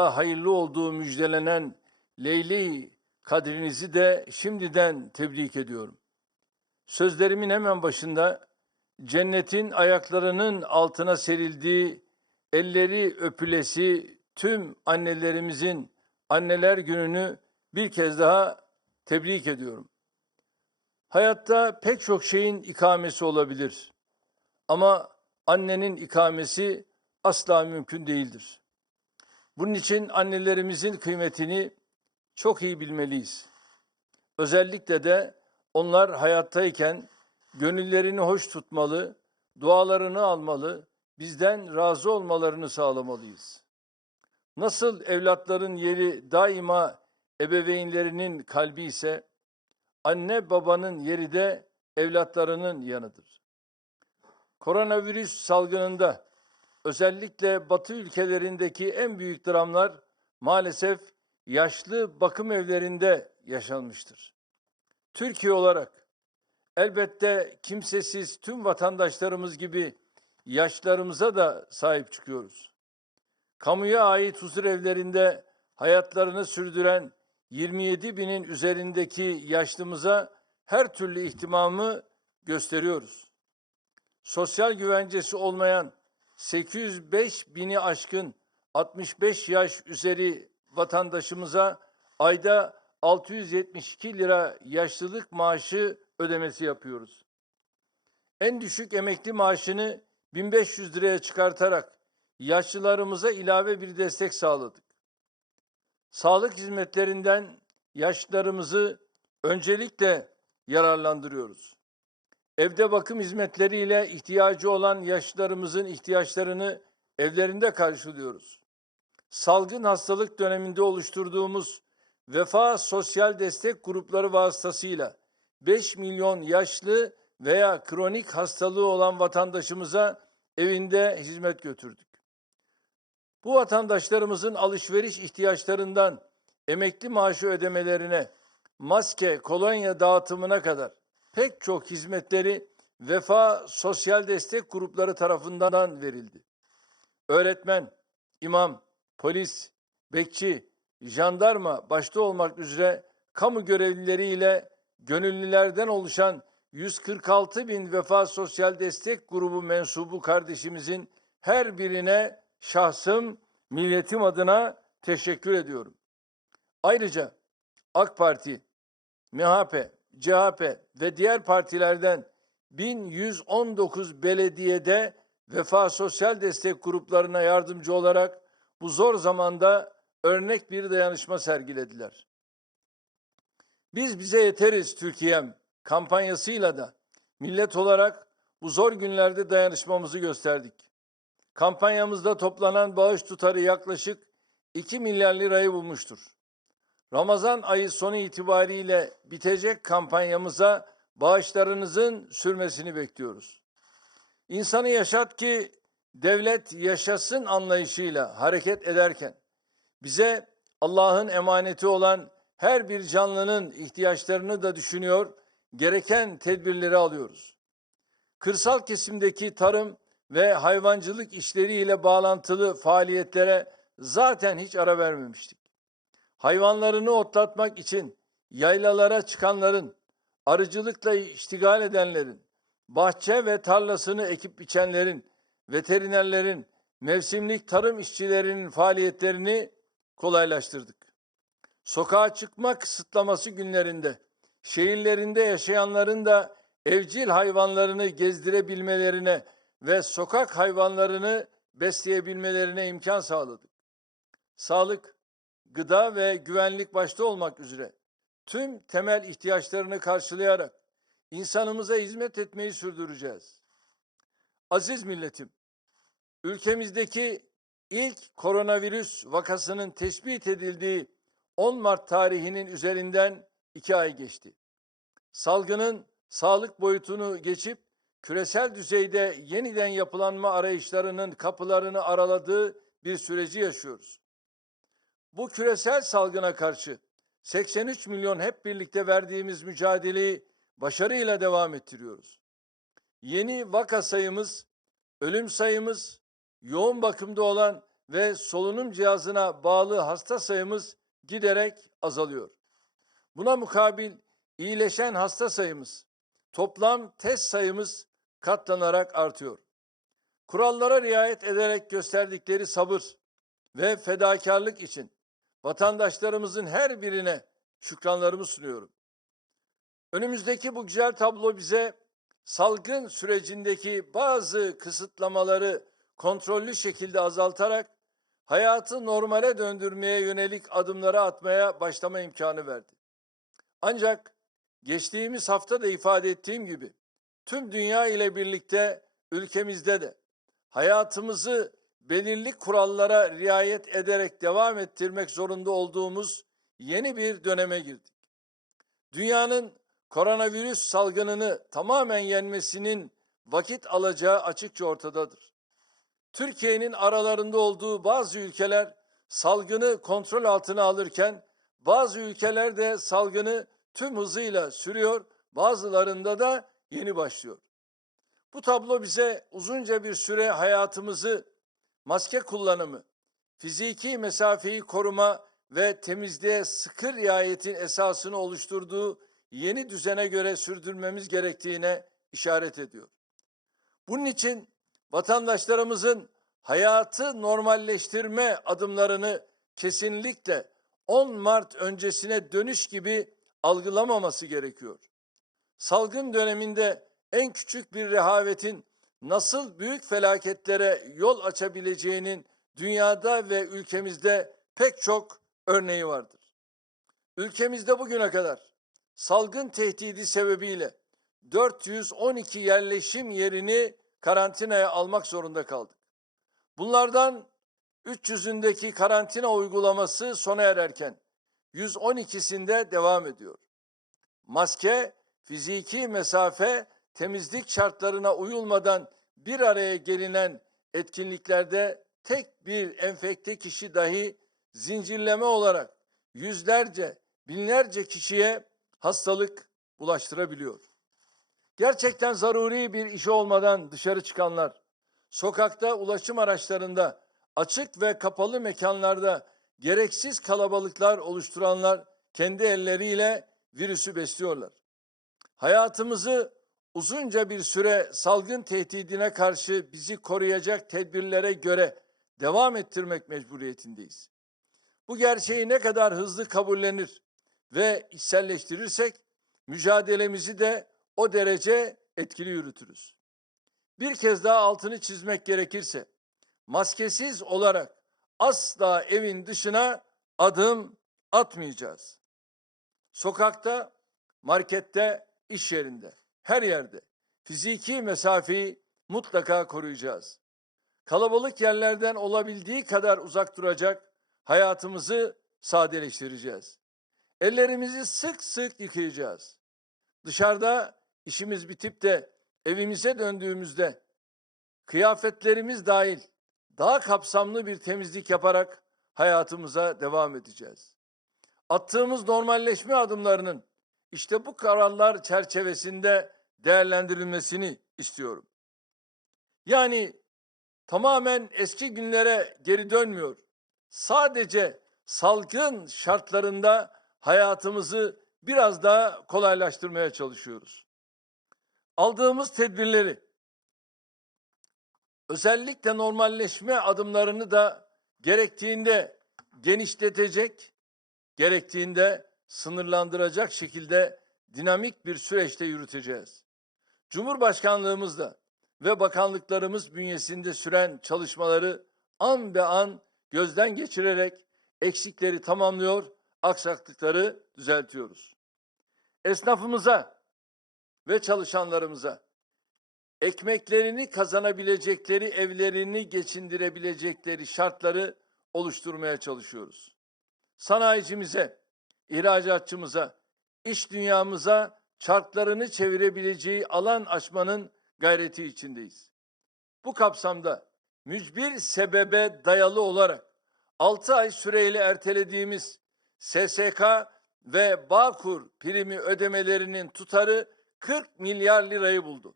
hayırlı olduğu müjdelenen Leyli kadrinizi de şimdiden tebrik ediyorum. Sözlerimin hemen başında cennetin ayaklarının altına serildiği, elleri öpülesi tüm annelerimizin anneler gününü bir kez daha tebrik ediyorum. Hayatta pek çok şeyin ikamesi olabilir. Ama annenin ikamesi asla mümkün değildir. Bunun için annelerimizin kıymetini çok iyi bilmeliyiz. Özellikle de onlar hayattayken gönüllerini hoş tutmalı, dualarını almalı, bizden razı olmalarını sağlamalıyız. Nasıl evlatların yeri daima ebeveynlerinin kalbi ise anne babanın yeri de evlatlarının yanıdır. Koronavirüs salgınında özellikle Batı ülkelerindeki en büyük dramlar maalesef yaşlı bakım evlerinde yaşanmıştır. Türkiye olarak elbette kimsesiz tüm vatandaşlarımız gibi yaşlarımıza da sahip çıkıyoruz. Kamuya ait huzur evlerinde hayatlarını sürdüren 27 binin üzerindeki yaşlımıza her türlü ihtimamı gösteriyoruz. Sosyal güvencesi olmayan 805 bini aşkın 65 yaş üzeri vatandaşımıza ayda 672 lira yaşlılık maaşı ödemesi yapıyoruz. En düşük emekli maaşını 1500 liraya çıkartarak yaşlılarımıza ilave bir destek sağladık. Sağlık hizmetlerinden yaşlılarımızı öncelikle yararlandırıyoruz. Evde bakım hizmetleriyle ihtiyacı olan yaşlılarımızın ihtiyaçlarını evlerinde karşılıyoruz. Salgın hastalık döneminde oluşturduğumuz Vefa Sosyal Destek Grupları vasıtasıyla 5 milyon yaşlı veya kronik hastalığı olan vatandaşımıza evinde hizmet götürdük. Bu vatandaşlarımızın alışveriş ihtiyaçlarından emekli maaşı ödemelerine, maske, kolonya dağıtımına kadar pek çok hizmetleri Vefa Sosyal Destek Grupları tarafından verildi. Öğretmen, imam, polis, bekçi, jandarma başta olmak üzere kamu görevlileriyle gönüllülerden oluşan 146 bin Vefa Sosyal Destek Grubu mensubu kardeşimizin her birine şahsım, milletim adına teşekkür ediyorum. Ayrıca AK Parti, MHP, CHP ve diğer partilerden 1119 belediyede Vefa Sosyal Destek gruplarına yardımcı olarak bu zor zamanda örnek bir dayanışma sergilediler. Biz bize yeteriz Türkiye'm kampanyasıyla da millet olarak bu zor günlerde dayanışmamızı gösterdik. Kampanyamızda toplanan bağış tutarı yaklaşık 2 milyar lirayı bulmuştur. Ramazan ayı sonu itibariyle bitecek kampanyamıza bağışlarınızın sürmesini bekliyoruz. İnsanı yaşat ki devlet yaşasın anlayışıyla hareket ederken bize Allah'ın emaneti olan her bir canlının ihtiyaçlarını da düşünüyor, gereken tedbirleri alıyoruz. Kırsal kesimdeki tarım ve hayvancılık işleriyle bağlantılı faaliyetlere zaten hiç ara vermemiştik. Hayvanlarını otlatmak için yaylalara çıkanların, arıcılıkla iştigal edenlerin, bahçe ve tarlasını ekip biçenlerin, veterinerlerin, mevsimlik tarım işçilerinin faaliyetlerini kolaylaştırdık. Sokağa çıkma kısıtlaması günlerinde şehirlerinde yaşayanların da evcil hayvanlarını gezdirebilmelerine ve sokak hayvanlarını besleyebilmelerine imkan sağladık. Sağlık, gıda ve güvenlik başta olmak üzere tüm temel ihtiyaçlarını karşılayarak insanımıza hizmet etmeyi sürdüreceğiz. Aziz milletim, ülkemizdeki ilk koronavirüs vakasının tespit edildiği 10 Mart tarihinin üzerinden iki ay geçti. Salgının sağlık boyutunu geçip küresel düzeyde yeniden yapılanma arayışlarının kapılarını araladığı bir süreci yaşıyoruz. Bu küresel salgına karşı 83 milyon hep birlikte verdiğimiz mücadeleyi başarıyla devam ettiriyoruz. Yeni vaka sayımız, ölüm sayımız, yoğun bakımda olan ve solunum cihazına bağlı hasta sayımız giderek azalıyor. Buna mukabil iyileşen hasta sayımız, toplam test sayımız katlanarak artıyor. Kurallara riayet ederek gösterdikleri sabır ve fedakarlık için vatandaşlarımızın her birine şükranlarımı sunuyorum. Önümüzdeki bu güzel tablo bize salgın sürecindeki bazı kısıtlamaları kontrollü şekilde azaltarak hayatı normale döndürmeye yönelik adımları atmaya başlama imkanı verdi. Ancak geçtiğimiz hafta da ifade ettiğim gibi tüm dünya ile birlikte ülkemizde de hayatımızı belirli kurallara riayet ederek devam ettirmek zorunda olduğumuz yeni bir döneme girdik. Dünyanın koronavirüs salgınını tamamen yenmesinin vakit alacağı açıkça ortadadır. Türkiye'nin aralarında olduğu bazı ülkeler salgını kontrol altına alırken bazı ülkeler de salgını tüm hızıyla sürüyor, bazılarında da yeni başlıyor. Bu tablo bize uzunca bir süre hayatımızı maske kullanımı, fiziki mesafeyi koruma ve temizliğe sıkı riayetin esasını oluşturduğu yeni düzene göre sürdürmemiz gerektiğine işaret ediyor. Bunun için vatandaşlarımızın hayatı normalleştirme adımlarını kesinlikle 10 Mart öncesine dönüş gibi algılamaması gerekiyor. Salgın döneminde en küçük bir rehavetin nasıl büyük felaketlere yol açabileceğinin dünyada ve ülkemizde pek çok örneği vardır. Ülkemizde bugüne kadar salgın tehdidi sebebiyle 412 yerleşim yerini karantinaya almak zorunda kaldık. Bunlardan 300'ündeki karantina uygulaması sona ererken 112'sinde devam ediyor. Maske, fiziki mesafe, temizlik şartlarına uyulmadan bir araya gelinen etkinliklerde tek bir enfekte kişi dahi zincirleme olarak yüzlerce, binlerce kişiye hastalık bulaştırabiliyor. Gerçekten zaruri bir işi olmadan dışarı çıkanlar, sokakta ulaşım araçlarında, açık ve kapalı mekanlarda gereksiz kalabalıklar oluşturanlar kendi elleriyle virüsü besliyorlar. Hayatımızı uzunca bir süre salgın tehdidine karşı bizi koruyacak tedbirlere göre devam ettirmek mecburiyetindeyiz. Bu gerçeği ne kadar hızlı kabullenir ve içselleştirirsek mücadelemizi de o derece etkili yürütürüz. Bir kez daha altını çizmek gerekirse maskesiz olarak asla evin dışına adım atmayacağız. Sokakta, markette, iş yerinde, her yerde fiziki mesafeyi mutlaka koruyacağız. Kalabalık yerlerden olabildiği kadar uzak duracak, hayatımızı sadeleştireceğiz. Ellerimizi sık sık yıkayacağız. Dışarıda işimiz bitip de evimize döndüğümüzde kıyafetlerimiz dahil daha kapsamlı bir temizlik yaparak hayatımıza devam edeceğiz. Attığımız normalleşme adımlarının işte bu kararlar çerçevesinde değerlendirilmesini istiyorum. Yani tamamen eski günlere geri dönmüyor. Sadece salgın şartlarında hayatımızı biraz daha kolaylaştırmaya çalışıyoruz. Aldığımız tedbirleri özellikle normalleşme adımlarını da gerektiğinde genişletecek, gerektiğinde sınırlandıracak şekilde dinamik bir süreçte yürüteceğiz. Cumhurbaşkanlığımız da ve bakanlıklarımız bünyesinde süren çalışmaları an be an gözden geçirerek eksikleri tamamlıyor, aksaklıkları düzeltiyoruz. Esnafımıza ve çalışanlarımıza ekmeklerini kazanabilecekleri, evlerini geçindirebilecekleri şartları oluşturmaya çalışıyoruz. Sanayicimize, ihracatçımıza, iş dünyamıza çarklarını çevirebileceği alan açmanın gayreti içindeyiz. Bu kapsamda mücbir sebebe dayalı olarak 6 ay süreyle ertelediğimiz SSK ve Bağkur primi ödemelerinin tutarı 40 milyar lirayı buldu.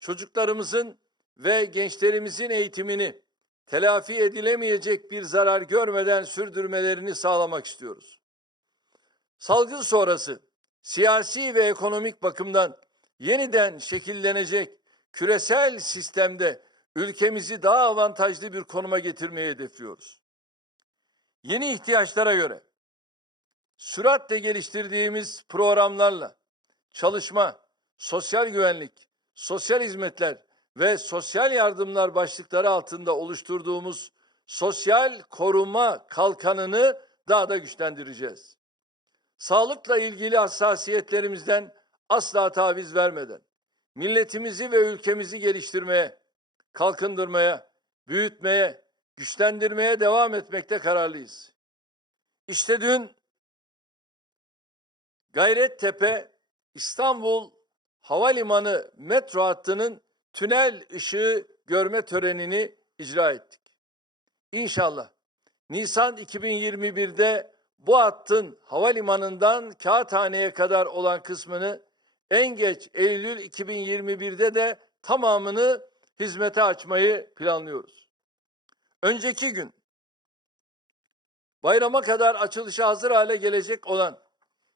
Çocuklarımızın ve gençlerimizin eğitimini telafi edilemeyecek bir zarar görmeden sürdürmelerini sağlamak istiyoruz. Salgın sonrası siyasi ve ekonomik bakımdan yeniden şekillenecek küresel sistemde ülkemizi daha avantajlı bir konuma getirmeyi hedefliyoruz. Yeni ihtiyaçlara göre süratle geliştirdiğimiz programlarla çalışma, sosyal güvenlik, sosyal hizmetler ve sosyal yardımlar başlıkları altında oluşturduğumuz sosyal koruma kalkanını daha da güçlendireceğiz. Sağlıkla ilgili hassasiyetlerimizden asla taviz vermeden milletimizi ve ülkemizi geliştirmeye, kalkındırmaya, büyütmeye, güçlendirmeye devam etmekte kararlıyız. İşte dün Gayrettepe İstanbul Havalimanı metro hattının tünel ışığı görme törenini icra ettik. İnşallah Nisan 2021'de bu hattın havalimanından Kağıthane'ye kadar olan kısmını en geç Eylül 2021'de de tamamını hizmete açmayı planlıyoruz. Önceki gün bayrama kadar açılışa hazır hale gelecek olan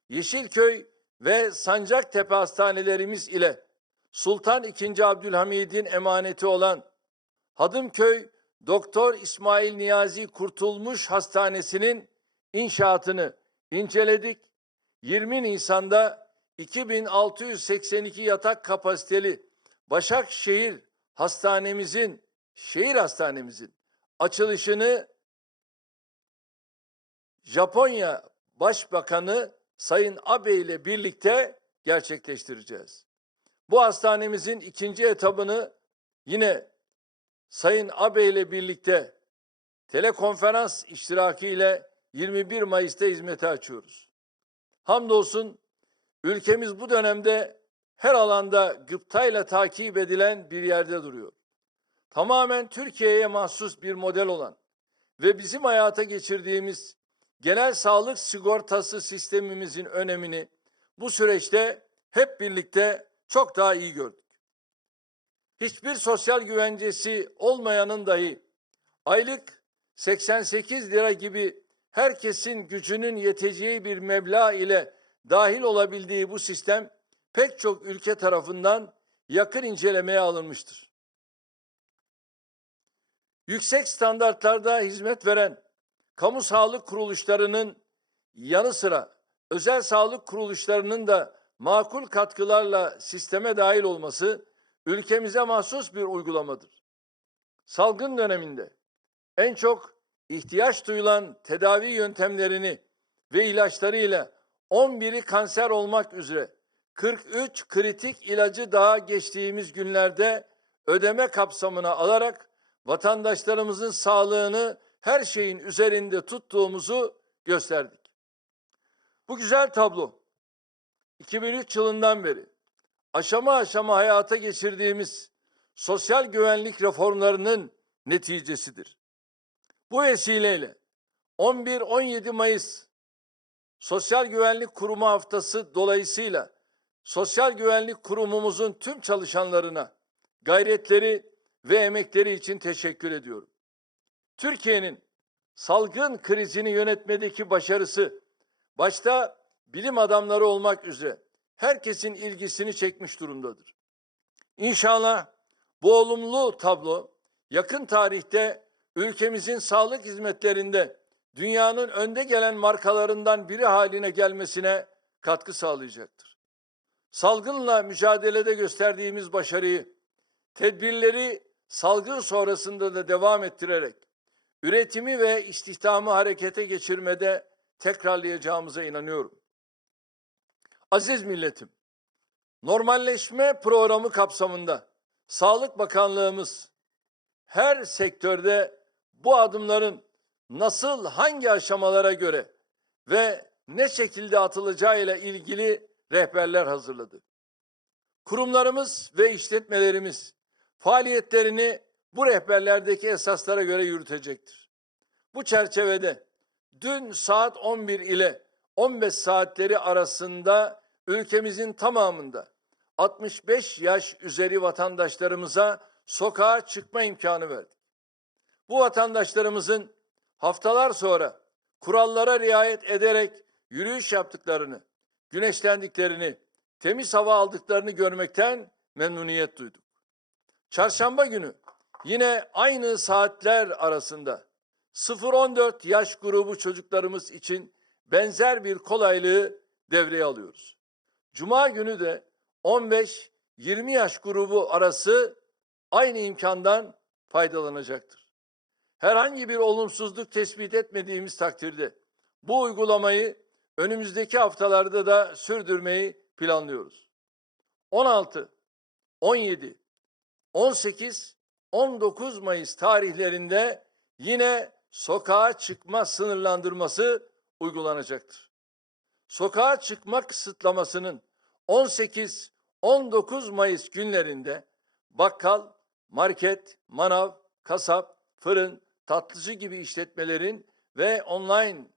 Yeşilköy ve Sancaktepe hastanelerimiz ile Sultan II. Abdülhamid'in emaneti olan Hadımköy Doktor İsmail Niyazi Kurtulmuş Hastanesi'nin inşaatını inceledik. 20 Nisan'da 2682 yatak kapasiteli Başakşehir Hastanemizin, şehir hastanemizin açılışını Japonya Başbakanı Sayın Abe ile birlikte gerçekleştireceğiz. Bu hastanemizin ikinci etabını yine Sayın Abe ile birlikte telekonferans iştirakiyle 21 Mayıs'ta hizmete açıyoruz. Hamdolsun ülkemiz bu dönemde her alanda gıptayla takip edilen bir yerde duruyor. Tamamen Türkiye'ye mahsus bir model olan ve bizim hayata geçirdiğimiz genel sağlık sigortası sistemimizin önemini bu süreçte hep birlikte çok daha iyi gördük. Hiçbir sosyal güvencesi olmayanın dahi aylık 88 lira gibi herkesin gücünün yeteceği bir meblağ ile dahil olabildiği bu sistem pek çok ülke tarafından yakın incelemeye alınmıştır. Yüksek standartlarda hizmet veren kamu sağlık kuruluşlarının yanı sıra özel sağlık kuruluşlarının da makul katkılarla sisteme dahil olması ülkemize mahsus bir uygulamadır. Salgın döneminde en çok ihtiyaç duyulan tedavi yöntemlerini ve ilaçlarıyla 11'i kanser olmak üzere 43 kritik ilacı daha geçtiğimiz günlerde ödeme kapsamına alarak vatandaşlarımızın sağlığını her şeyin üzerinde tuttuğumuzu gösterdik. Bu güzel tablo 2003 yılından beri aşama aşama hayata geçirdiğimiz sosyal güvenlik reformlarının neticesidir. Bu vesileyle 11-17 Mayıs Sosyal Güvenlik Kurumu Haftası dolayısıyla Sosyal Güvenlik Kurumumuzun tüm çalışanlarına gayretleri ve emekleri için teşekkür ediyorum. Türkiye'nin salgın krizini yönetmedeki başarısı başta bilim adamları olmak üzere herkesin ilgisini çekmiş durumdadır. İnşallah bu olumlu tablo yakın tarihte ülkemizin sağlık hizmetlerinde dünyanın önde gelen markalarından biri haline gelmesine katkı sağlayacaktır. Salgınla mücadelede gösterdiğimiz başarıyı, tedbirleri salgın sonrasında da devam ettirerek üretimi ve istihdamı harekete geçirmede tekrarlayacağımıza inanıyorum. Aziz milletim, normalleşme programı kapsamında Sağlık Bakanlığımız her sektörde bu adımların nasıl hangi aşamalara göre ve ne şekilde atılacağıyla ilgili rehberler hazırladı. Kurumlarımız ve işletmelerimiz faaliyetlerini bu rehberlerdeki esaslara göre yürütecektir. Bu çerçevede dün saat 11 ile 15 saatleri arasında ülkemizin tamamında 65 yaş üzeri vatandaşlarımıza sokağa çıkma imkanı verdik. Bu vatandaşlarımızın haftalar sonra kurallara riayet ederek yürüyüş yaptıklarını, güneşlendiklerini, temiz hava aldıklarını görmekten memnuniyet duyduk. Çarşamba günü yine aynı saatler arasında 0-14 yaş grubu çocuklarımız için benzer bir kolaylığı devreye alıyoruz. Cuma günü de 15-20 yaş grubu arası aynı imkandan faydalanacaktır. Herhangi bir olumsuzluk tespit etmediğimiz takdirde bu uygulamayı önümüzdeki haftalarda da sürdürmeyi planlıyoruz. 16, 17, 18, 19 Mayıs tarihlerinde yine sokağa çıkma sınırlandırması uygulanacaktır. Sokağa çıkma kısıtlamasının 18-19 Mayıs günlerinde bakkal, market, manav, kasap, fırın, tatlıcı gibi işletmelerin ve online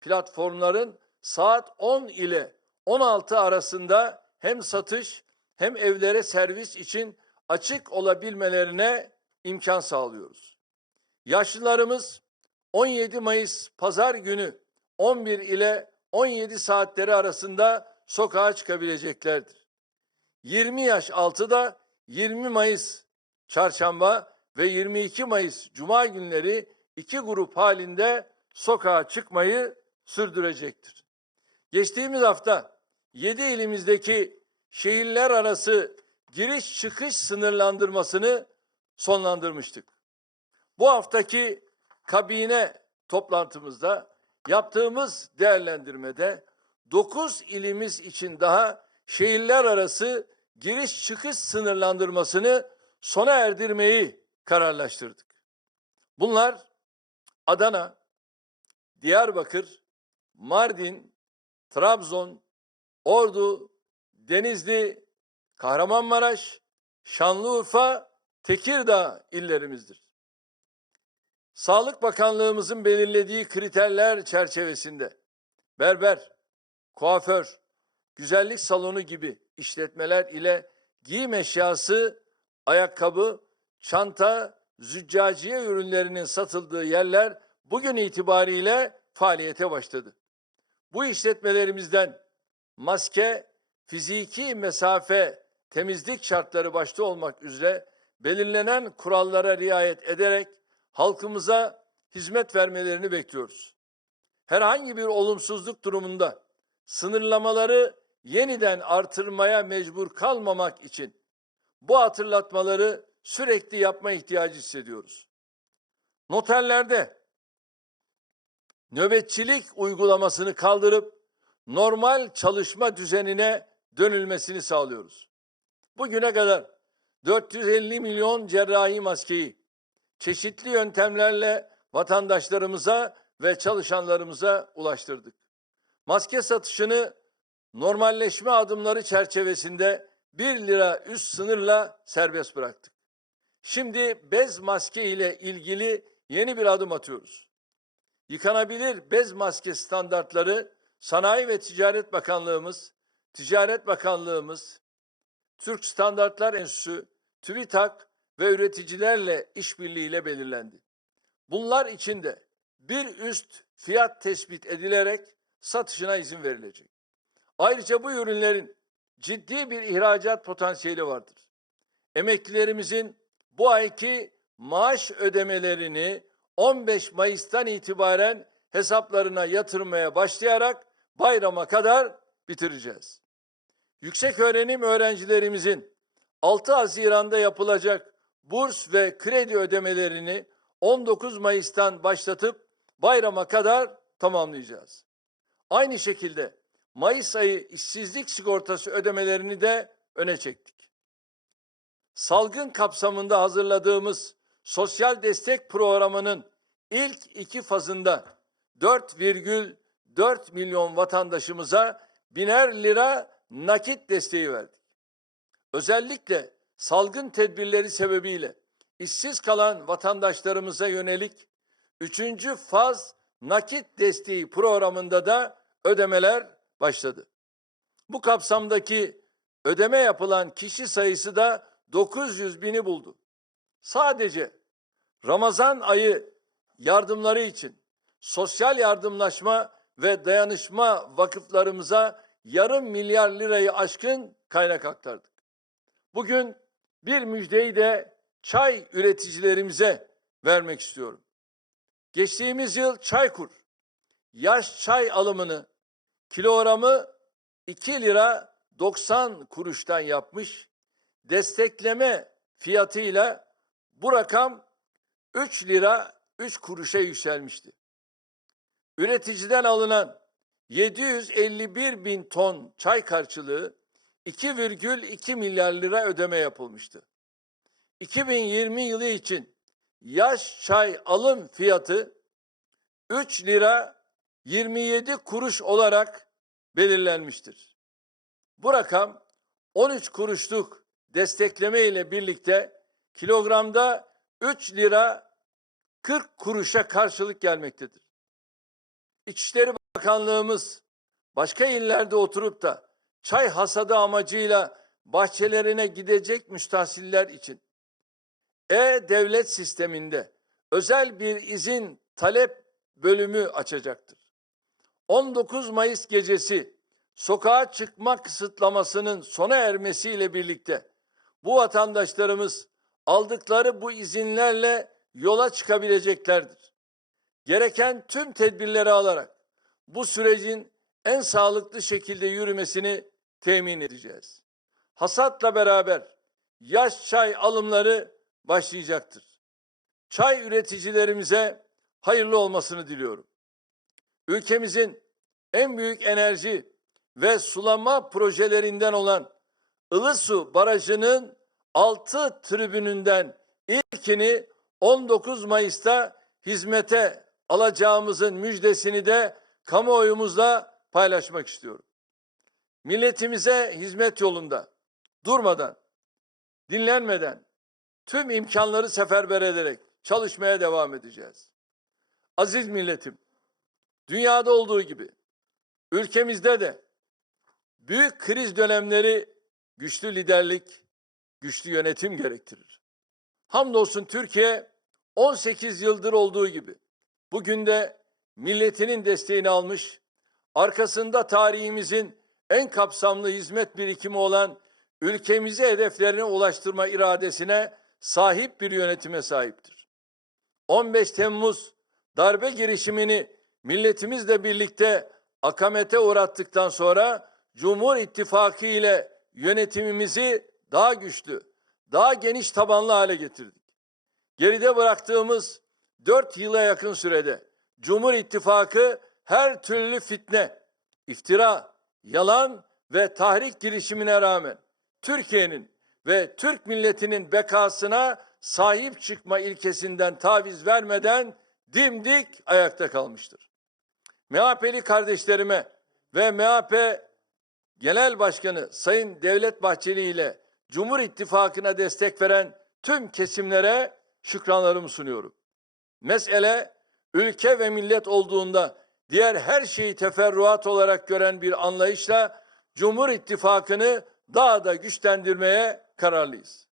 platformların saat 10 ile 16 arasında hem satış hem evlere servis için açık olabilmelerine imkan sağlıyoruz. Yaşlılarımız 17 Mayıs pazar günü 11 ile 17 saatleri arasında sokağa çıkabileceklerdir. 20 yaş altı da 20 Mayıs çarşamba ve 22 Mayıs cuma günleri iki grup halinde sokağa çıkmayı sürdürecektir. Geçtiğimiz hafta 7 ilimizdeki şehirler arası giriş çıkış sınırlandırmasını sonlandırmıştık. Bu haftaki kabine toplantımızda yaptığımız değerlendirmede 9 ilimiz için daha şehirler arası giriş çıkış sınırlandırmasını sona erdirmeyi kararlaştırdık. Bunlar Adana, Diyarbakır, Mardin, Trabzon, Ordu, Denizli, Kahramanmaraş, Şanlıurfa, Tekirdağ illerimizdir. Sağlık Bakanlığımızın belirlediği kriterler çerçevesinde berber, kuaför, güzellik salonu gibi işletmeler ile giyim eşyası, ayakkabı, çanta, züccaciye ürünlerinin satıldığı yerler bugün itibariyle faaliyete başladı. Bu işletmelerimizden maske, fiziki mesafe, temizlik şartları başta olmak üzere belirlenen kurallara riayet ederek halkımıza hizmet vermelerini bekliyoruz. Herhangi bir olumsuzluk durumunda sınırlamaları yeniden artırmaya mecbur kalmamak için bu hatırlatmaları sürekli yapma ihtiyacı hissediyoruz. Noterlerde nöbetçilik uygulamasını kaldırıp normal çalışma düzenine dönülmesini sağlıyoruz. Bugüne kadar 450 milyon cerrahi maskeyi çeşitli yöntemlerle vatandaşlarımıza ve çalışanlarımıza ulaştırdık. Maske satışını normalleşme adımları çerçevesinde 1 lira üst sınırla serbest bıraktık. Şimdi bez maske ile ilgili yeni bir adım atıyoruz. Yıkanabilir bez maske standartları Sanayi ve Ticaret Bakanlığımız, Ticaret Bakanlığımız, Türk Standartlar Enstitüsü, TÜBİTAK ve üreticilerle işbirliğiyle belirlendi. Bunlar içinde bir üst fiyat tespit edilerek satışına izin verilecek. Ayrıca bu ürünlerin ciddi bir ihracat potansiyeli vardır. Emeklilerimizin bu ayki maaş ödemelerini 15 Mayıs'tan itibaren hesaplarına yatırmaya başlayarak bayrama kadar bitireceğiz. Yüksek öğrenim öğrencilerimizin 6 Haziran'da yapılacak burs ve kredi ödemelerini 19 Mayıs'tan başlatıp bayrama kadar tamamlayacağız. Aynı şekilde Mayıs ayı işsizlik sigortası ödemelerini de öne çektik. Salgın kapsamında hazırladığımız sosyal destek programının ilk iki fazında 4,4 milyon vatandaşımıza biner lira nakit desteği verdik. Özellikle salgın tedbirleri sebebiyle işsiz kalan vatandaşlarımıza yönelik üçüncü faz nakit desteği programında da ödemeler başladı. Bu kapsamdaki ödeme yapılan kişi sayısı da 900 bini buldu. Sadece Ramazan ayı yardımları için sosyal yardımlaşma ve dayanışma vakıflarımıza yarım milyar lirayı aşkın kaynak aktardık. Bugün bir müjdeyi de çay üreticilerimize vermek istiyorum. Geçtiğimiz yıl Çaykur yaş çay alımını kilogramı 2 lira 90 kuruştan yapmış. Destekleme fiyatıyla bu rakam 3 lira 3 kuruşa yükselmişti. Üreticiden alınan 751 bin ton çay karşılığı 2,2 milyar lira ödeme yapılmıştı. 2020 yılı için yaş çay alım fiyatı 3 lira 27 kuruş olarak belirlenmiştir. Bu rakam 13 kuruşluk destekleme ile birlikte kilogramda 3 lira 40 kuruşa karşılık gelmektedir. İçişleri Bakanlığımız başka illerde oturup da çay hasadı amacıyla bahçelerine gidecek müstahsiller için e-devlet sisteminde özel bir izin talep bölümü açacaktır. 19 Mayıs gecesi sokağa çıkma kısıtlamasının sona ermesiyle birlikte bu vatandaşlarımız aldıkları bu izinlerle yola çıkabileceklerdir. Gereken tüm tedbirleri alarak bu sürecin en sağlıklı şekilde yürümesini temin edeceğiz. Hasatla beraber yaş çay alımları başlayacaktır. Çay üreticilerimize hayırlı olmasını diliyorum. Ülkemizin en büyük enerji ve sulama projelerinden olan Ilısu Barajı'nın 6 tribününden ilkini 19 Mayıs'ta hizmete alacağımızın müjdesini de kamuoyumuzla paylaşmak istiyorum. Milletimize hizmet yolunda durmadan, dinlenmeden tüm imkanları seferber ederek çalışmaya devam edeceğiz. Aziz milletim, dünyada olduğu gibi ülkemizde de büyük kriz dönemleri güçlü liderlik, güçlü yönetim gerektirir. Hamdolsun Türkiye 18 yıldır olduğu gibi bugün de milletinin desteğini almış, arkasında tarihimizin en kapsamlı hizmet birikimi olan ülkemizi hedeflerine ulaştırma iradesine sahip bir yönetime sahiptir. 15 Temmuz darbe girişimini milletimizle birlikte akamete uğrattıktan sonra Cumhur İttifakı ile yönetimimizi daha güçlü, daha geniş tabanlı hale getirdik. Geride bıraktığımız dört yıla yakın sürede Cumhur İttifakı her türlü fitne, iftira, yalan ve tahrik girişimine rağmen Türkiye'nin ve Türk milletinin bekasına sahip çıkma ilkesinden taviz vermeden dimdik ayakta kalmıştır. MHP'li kardeşlerime ve MHP Genel Başkanı Sayın Devlet Bahçeli ile Cumhur İttifakı'na destek veren tüm kesimlere şükranlarımı sunuyorum. Mesele ülke ve millet olduğunda diğer her şeyi teferruat olarak gören bir anlayışla Cumhur İttifakı'nı daha da güçlendirmeye kararlıyız.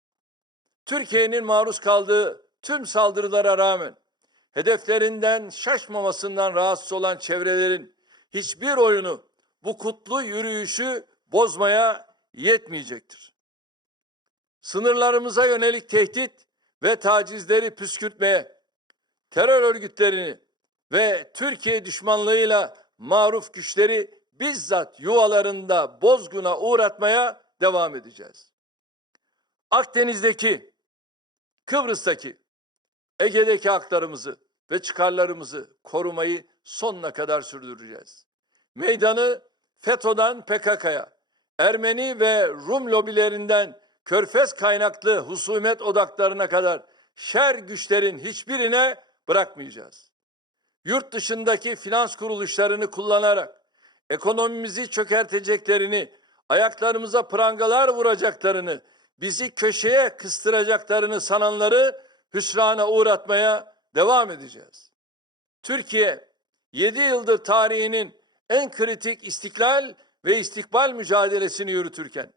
Türkiye'nin maruz kaldığı tüm saldırılara rağmen hedeflerinden şaşmamasından rahatsız olan çevrelerin hiçbir oyunu bu kutlu yürüyüşü bozmaya yetmeyecektir. Sınırlarımıza yönelik tehdit ve tacizleri püskürtmeye, terör örgütlerini ve Türkiye düşmanlığıyla maruf güçleri bizzat yuvalarında bozguna uğratmaya devam edeceğiz. Akdeniz'deki, Kıbrıs'taki, Ege'deki haklarımızı ve çıkarlarımızı korumayı sonuna kadar sürdüreceğiz. Meydanı FETÖ'den PKK'ya, Ermeni ve Rum lobilerinden Körfez kaynaklı husumet odaklarına kadar şer güçlerin hiçbirine bırakmayacağız. Yurt dışındaki finans kuruluşlarını kullanarak ekonomimizi çökerteceklerini, ayaklarımıza prangalar vuracaklarını, bizi köşeye kıstıracaklarını sananları hüsrana uğratmaya devam edeceğiz. Türkiye 7 yıldır tarihinin en kritik istiklal ve istikbal mücadelesini yürütürken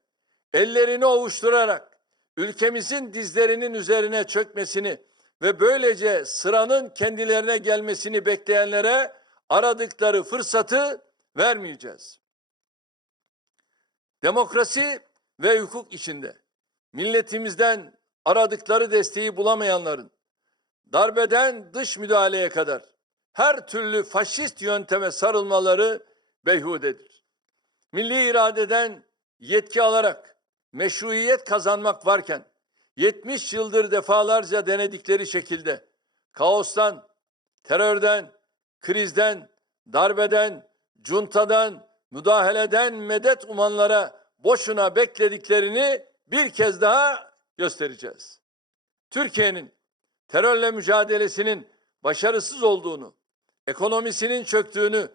ellerini ovuşturarak ülkemizin dizlerinin üzerine çökmesini ve böylece sıranın kendilerine gelmesini bekleyenlere aradıkları fırsatı vermeyeceğiz. Demokrasi ve hukuk içinde milletimizden aradıkları desteği bulamayanların darbeden dış müdahaleye kadar her türlü faşist yönteme sarılmaları beyhudedir. Milli iradeden yetki alarak meşruiyet kazanmak varken 70 yıldır defalarca denedikleri şekilde kaostan, terörden, krizden, darbeden, cuntadan, müdahaleden medet umanlara boşuna beklediklerini bir kez daha göstereceğiz. Türkiye'nin terörle mücadelesinin başarısız olduğunu, ekonomisinin çöktüğünü,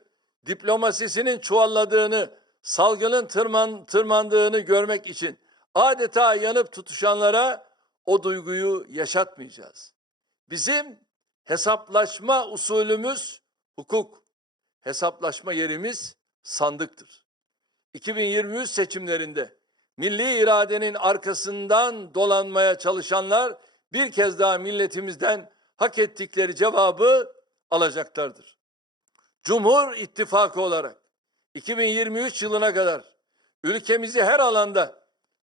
diplomasisinin çuvalladığını, salgının tırman, tırmandığını görmek için adeta yanıp tutuşanlara o duyguyu yaşatmayacağız. Bizim hesaplaşma usulümüz hukuk, hesaplaşma yerimiz sandıktır. 2023 seçimlerinde milli iradenin arkasından dolanmaya çalışanlar bir kez daha milletimizden hak ettikleri cevabı alacaklardır. Cumhur İttifakı olarak 2023 yılına kadar ülkemizi her alanda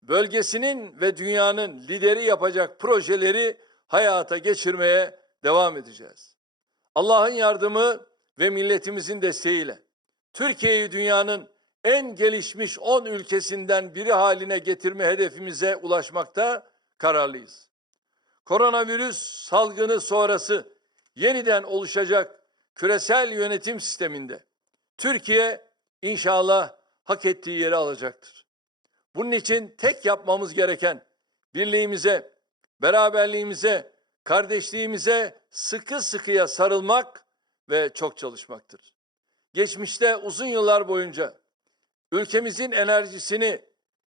bölgesinin ve dünyanın lideri yapacak projeleri hayata geçirmeye devam edeceğiz. Allah'ın yardımı ve milletimizin desteğiyle Türkiye'yi dünyanın en gelişmiş 10 ülkesinden biri haline getirme hedefimize ulaşmakta kararlıyız. Koronavirüs salgını sonrası yeniden oluşacak küresel yönetim sisteminde Türkiye inşallah hak ettiği yeri alacaktır. Bunun için tek yapmamız gereken birliğimize, beraberliğimize, kardeşliğimize sıkı sıkıya sarılmak ve çok çalışmaktır. Geçmişte uzun yıllar boyunca ülkemizin enerjisini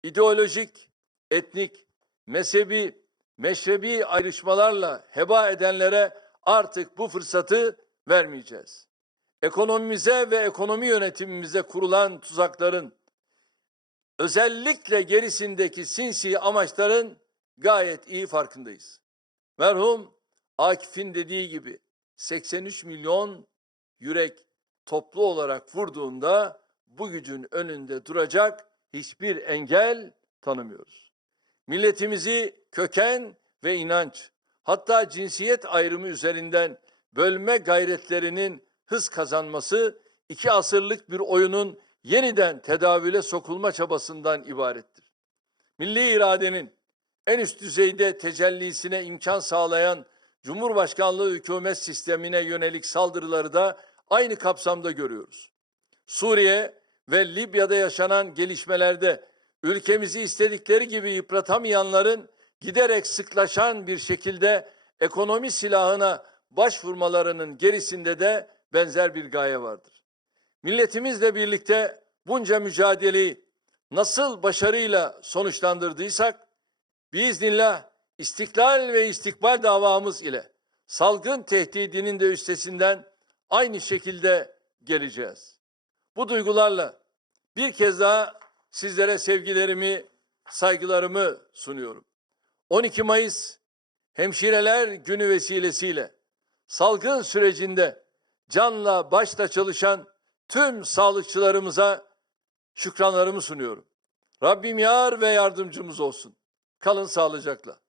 ideolojik, etnik, mezhebi, meşrebi ayrışmalarla heba edenlere artık bu fırsatı vermeyeceğiz. Ekonomimize ve ekonomi yönetimimize kurulan tuzakların özellikle gerisindeki sinsi amaçların gayet iyi farkındayız. Merhum Akif'in dediği gibi 83 milyon yürek toplu olarak vurduğunda bu gücün önünde duracak hiçbir engel tanımıyoruz. Milletimizi köken ve inanç hatta cinsiyet ayrımı üzerinden bölme gayretlerinin hız kazanması iki asırlık bir oyunun yeniden tedavüle sokulma çabasından ibarettir. Milli iradenin en üst düzeyde tecellisine imkan sağlayan Cumhurbaşkanlığı hükümet sistemine yönelik saldırıları da aynı kapsamda görüyoruz. Suriye ve Libya'da yaşanan gelişmelerde ülkemizi istedikleri gibi yıpratamayanların giderek sıklaşan bir şekilde ekonomi silahına başvurmalarının gerisinde de benzer bir gaye vardır. Milletimizle birlikte bunca mücadeleyi nasıl başarıyla sonuçlandırdıysak biiznillah istiklal ve istikbal davamız ile salgın tehdidinin de üstesinden aynı şekilde geleceğiz. Bu duygularla bir kez daha sizlere sevgilerimi, saygılarımı sunuyorum. 12 Mayıs Hemşireler Günü vesilesiyle salgın sürecinde canla başla çalışan tüm sağlıkçılarımıza şükranlarımı sunuyorum. Rabbim yar ve yardımcımız olsun. Kalın sağlıcakla.